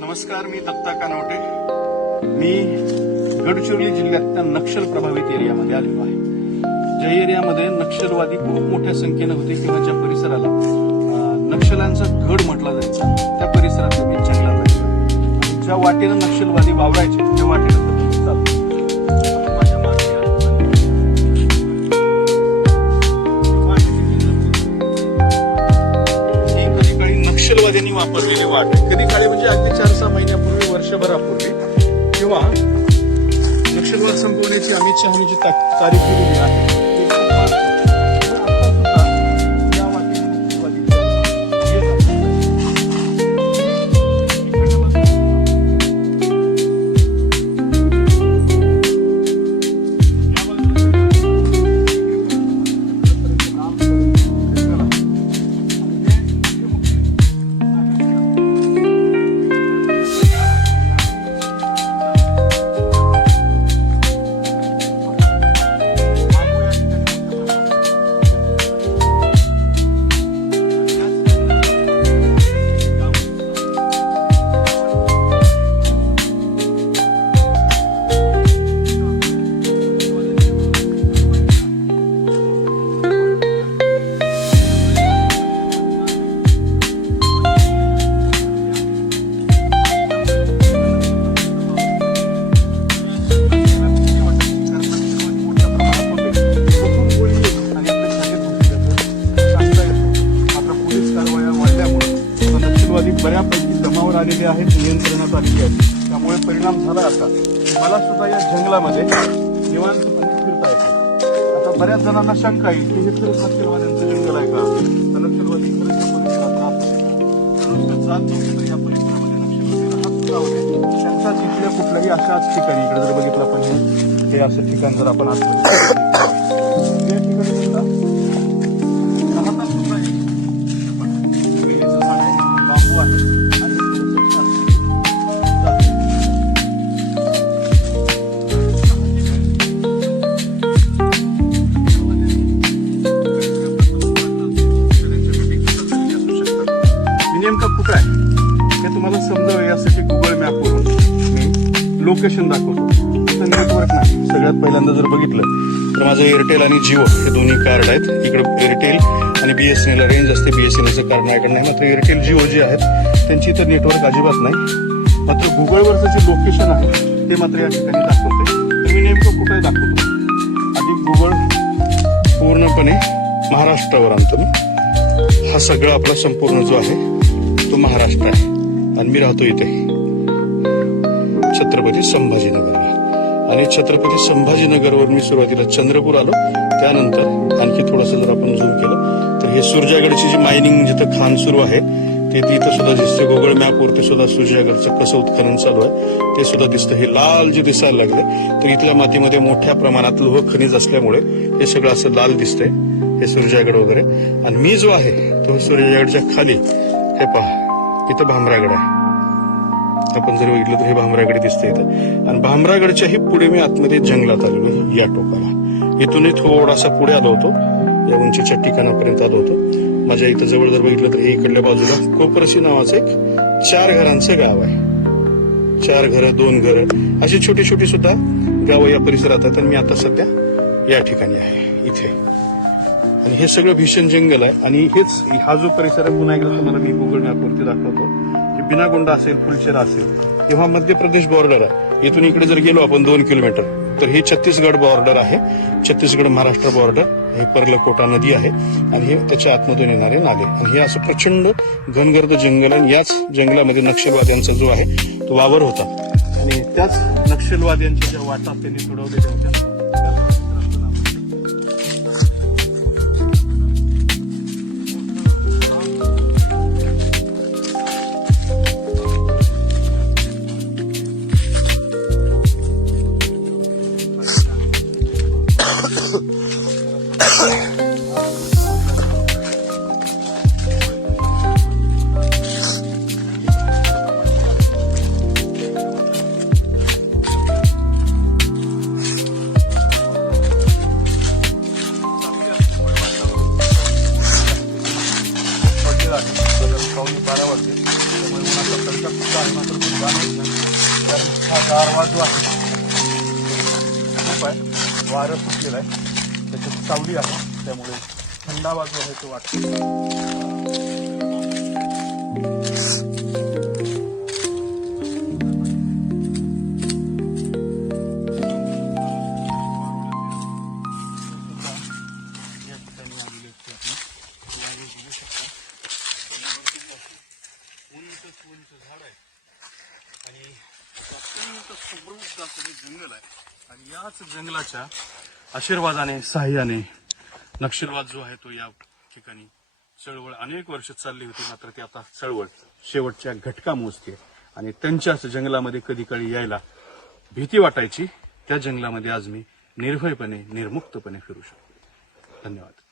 नमस्कार, मी दत्ता कानवटे. मी गडचिरोली जिल्ह्यातल्या नक्षल प्रभावित एरियामध्ये आलेलो आहे. ज्या एरियामध्ये नक्षलवादी खूप मोठ्या संख्येनं होते किंवा ज्या परिसराला नक्षलांचा गड म्हटला जायचा, त्या परिसरात मी जंगलात आलेलो आहे. आणि ज्या वाटेनं नक्षलवादी वावरायचे त्या वाटेनं नक्षलवाद्यांनी वापरलेली वाट कधी काळी म्हणजे अगदी 4-6 महिन्यापूर्वी, वर्षभरापूर्वी किंवा नक्षलवाद संपवण्याची अमित शहानी जी तारीख दिलेली आहे बऱ्यापैकी दमावर आलेले आहेत, नियंत्रणात आलेले आहेत. त्यामुळे परिणाम झाला असा मला सुद्धा या जंगलामध्ये निवांतपणे फिरता येतं. आता बऱ्याच जणांना शंका येईल की हे खरंच नक्षलवाद्यांचं जंगल आहे का, तर नक्षलवादी खरंच या परिसरात जात नव्हते. या परिसरामध्ये नक्षलवादी राहत सुद्धा होते. त्यांच्या तिथल्या कुठल्याही अशाच ठिकाणी इकडे जर बघितलं आपण हे असं ठिकाण जर आपण आतमध्ये या ठिकाणी सुद्धा राहतात सुद्धा बांबू आहे. नेमकं कुठं आहे हे तुम्हाला समजावं यासाठी गुगल मॅपवरून मी लोकेशन दाखवतो. इथं नेटवर्क नाही. सगळ्यात पहिल्यांदा जर बघितलं तर माझं एअरटेल आणि जिओ हे दोन्ही कार्ड आहेत. इकडे एअरटेल आणि BSNL ला रेंज असते. BSNLचं कार्ड माझ्याकडे नाही. मात्र एअरटेल जिओ जे आहेत त्यांची इथं नेटवर्क अजिबात नाही. मात्र गुगलवरचं जे लोकेशन आहे ते मात्र या ठिकाणी दाखवते. तर मी नेमकं कुठे दाखवतो. आधी गुगल पूर्णपणे महाराष्ट्रावर आणतो. हा सगळा आपला संपूर्ण जो आहे तो महाराष्ट्र आहे आणि मी राहतो इथे छत्रपती संभाजीनगरला. आणि छत्रपती संभाजीनगरवर मी सुरुवातीला चंद्रपूर आलो. त्यानंतर आणखी थोडंसं जर आपण झूम केलं तर हे सुरजागडची जी मायनिंग जिथं खाण सुरू आहे ते तिथं सुद्धा दिसते. गुगल मॅपवरती सुद्धा सुरजागडचं कसं उत्खनन चालू आहे ते सुद्धा दिसतं. हे लाल जे दिसायला लागले तर इथल्या मातीमध्ये मोठ्या प्रमाणात लोह खनिज असल्यामुळे हे सगळं असं लाल दिसतंय. हे सुरजागड वगैरे. आणि मी जो आहे तो सुरजागडच्या खाली हे पहा इथं भामरागड आहे. आपण जर बघितलं तर हे भामरागड दिसतंय इथं. आणि भामरागडच्याही पुढे मी आतमध्ये जंगलात आलेलो या टोकाला. इथूनही थोडासा पुढे आलो होतो. या उंचीच्या ठिकाणापर्यंत आलो होतो. माझ्या इथं जवळ जर बघितलं तर हे इकडल्या बाजूला कोपरशी नावाचं एक 4 घरांचं गाव आहे. 4 घरं 2 घरं अशी छोटी छोटी सुद्धा गावं या परिसरात आहेत. आणि मी आता सध्या या ठिकाणी आहे इथे. आणि हे सगळं भीषण जंगल आहे. आणि हेच हा जो परिसर आहे पुन्हा एकदा तुम्हाला मी गुगल मॅपवरती दाखवतो की बिनागोंडा असेल, फुलचेरा असेल किंवा मध्य प्रदेश बॉर्डर आहे. इथून इकडे जर गेलो आपण 2 किलोमीटर तर हे छत्तीसगड बॉर्डर आहे. छत्तीसगड महाराष्ट्र बॉर्डर. हे पर्लकोटा नदी आहे आणि हे त्याच्या आतमधून येणारे नाले. आणि हे असं प्रचंड घनगर्द जंगल आहे. याच जंगलामध्ये नक्षलवाद्यांचा जो आहे तो वावर होता. आणि त्याच नक्षलवाद्यांच्या ज्या वाटा त्यांनी सोडवलेल्या होत्या पावणे 12 वाजले त्यामुळे उन्हाचा तडका खूप आहे. मात्र बांधायचं कारण हा गारवा जो आहे खूप आहे, वारं सुटलेलं आहे, त्याच्यात सावली आहे, त्यामुळे थंडावा जो आहे तो वाटतो. झाड आहे आणि अत्यंत समृद्ध असं हे जंगल आहे आणि याच जंगलाच्या आशीर्वादाने साह्याने नक्षलवाद जो आहे तो या ठिकाणी चळवळ अनेक वर्ष चालली होती, मात्र ती आता चळवळ शेवटच्या घटका मोजते आणि त्यांच्याच जंगलामध्ये कधी काळी यायला भीती वाटायची, त्या जंगलामध्ये आज मी निर्भयपणे निर्मुक्तपणे फिरू शकतो. धन्यवाद.